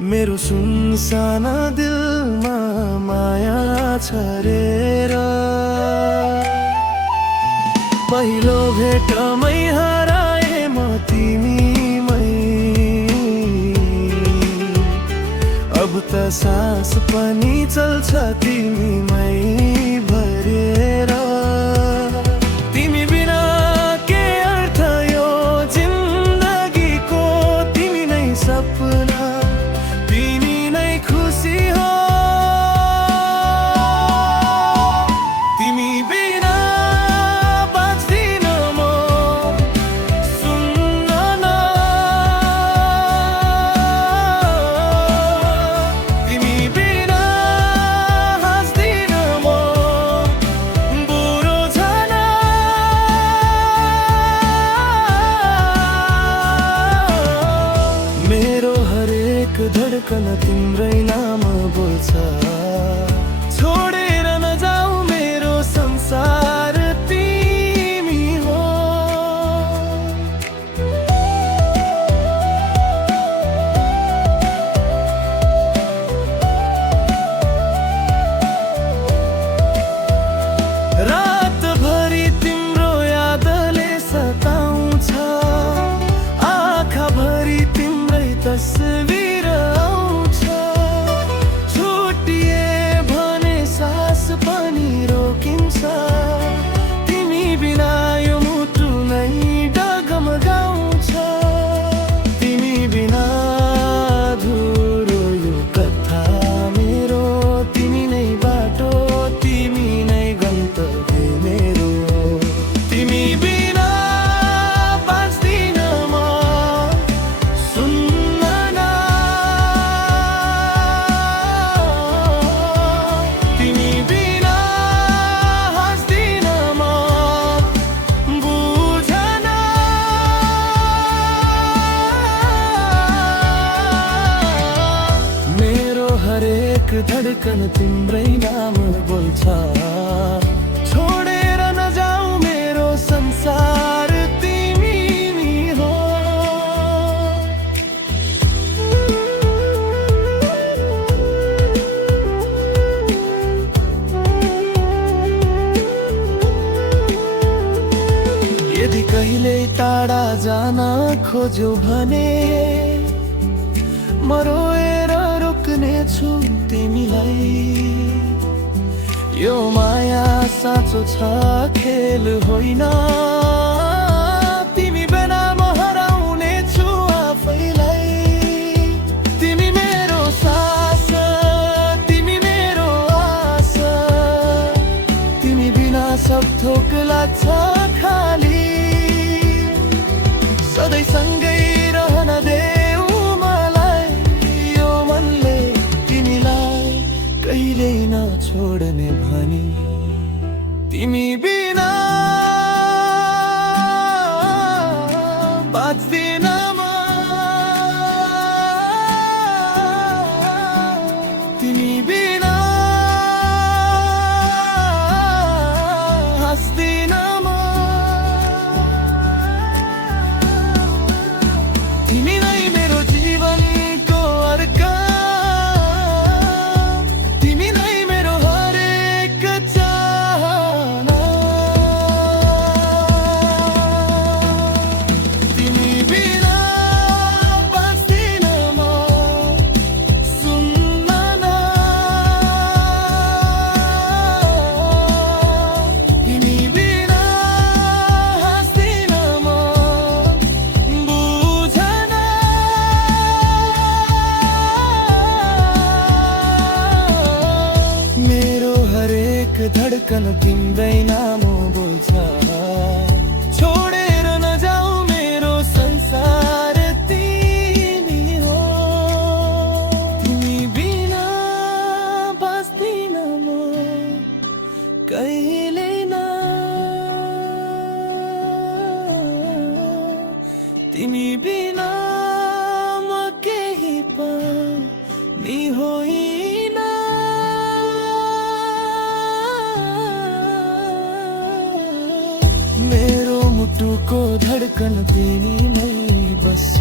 मेरो सुनसाना दिलमा माया छरेर पहिलो भेटमै हराए म तिमीमै। अब त सास पनि चल्छ तिमीमै भरेर। तिमी बिना के अर्थ यो जिन्दगीको, तिमी नै सपना, तिमी नै खुसी हो। तिमी बिना बाँच्दिन म, सुन्न न। तिमी बिना हाँस्दिन म, बुढो झन। मेरो हरेक धडकन तिम्रै नाम बोल्छ। छोडेर नजाऊ मेरो संसार, तिमी हो। रातभरि तिम्रो यादले सताउँछ, आँखाभरि तिम्रै तस्बिर आउँछ। छुटिए भने सास पनि रोकिन्छ, तिमी बिना यो मुटु नै डगमगाउँछ। तिमी बिना अधुरो यो कथा मेरो, तिमी नै बाटो, तिमी नै गन्तव्य मेरो। तिमी बिना बाँच्दिन म, सुन्न न। तिमी बिना हाँस्दिन म, बुझ न। मेरो हरेक धडकन तिम्रै नाम बोल्छ। छोडेर नजाऊ मेरो संसार, तिमी हो। यदि कहिले टाढा जान खोज्यौ भने म रोएर रोक्ने छु तिमीलाई। यो माया साँचो छ, खेल होइन। तिमी बिना म हराउने छु आफैलाई। तिमी मेरो सास, तिमी मेरो आस, तिमी बिना सब थोक लाग्छ खाली। सधैँ सँगै रहन देऊ मलाई, यो मनले तिमीलाई कहिल्यै नछोड्ने भनी। तिमी बिना बाँच्दिन म, तिमी बिना हाँस्दिन म। तिमी नै मेरो जीवनको अर्क, तिमी नै मेरो हरेक चाहना। तिमी बिना बाँच्दिन म, सुन्न न। तिमी बिना हाँस्दिन म, बुझ न। मेरो हरेक धडकन तिम्रै नाम बोल्छ। छोडेर नजाऊ मेरो संसार, तिमी हो। तिमी बिना बाँच्दिन म, कहिल्यै न। तिमी बिना म केही पनि होइन। मेरो मुटुको धडकन तिमी नै बस्छ।